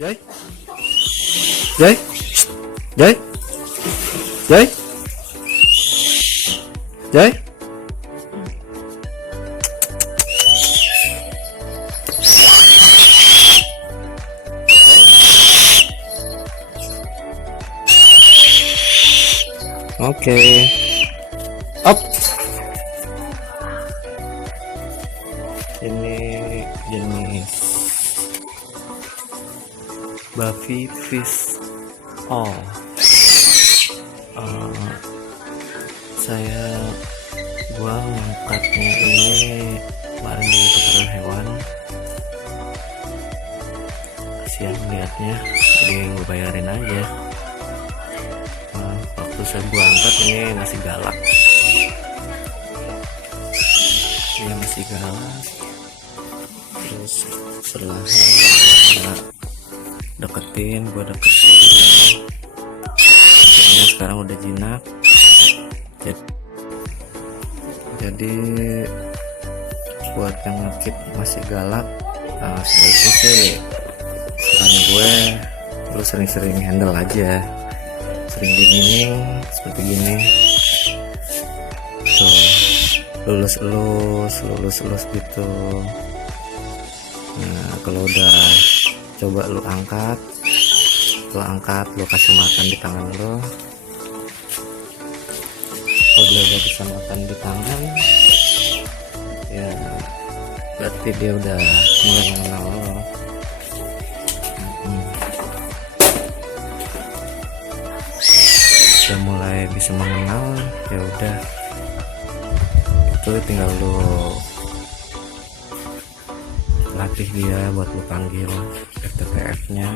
Jai, Jai, Jai, Jai, Jai. Oke, up. Ini jenis Buffy fish. Gua ngangkatnya ini kemarin di dokter hewan. Kasihan lihatnya, jadi gue bayarin aja. Waktu gua angkat ini masih galak. Dia masih galak. Terus perlahan deketin, gua deketin. Akhirnya sekarang udah jinak. Jadi buat yang ngekip masih galak, sebaiknya sih saran gue lu sering-sering handle aja, sering dimining seperti gini tuh, lulus gitu. Nah kalau udah coba lu angkat, lu kasih makan di tangan lu. Kalau dia udah bisa makan di tangan, ya berarti dia udah mulai mengenal lo. Udah mulai bisa mengenal, ya udah, itu tinggal lu latih dia buat lu panggil FTTF nya.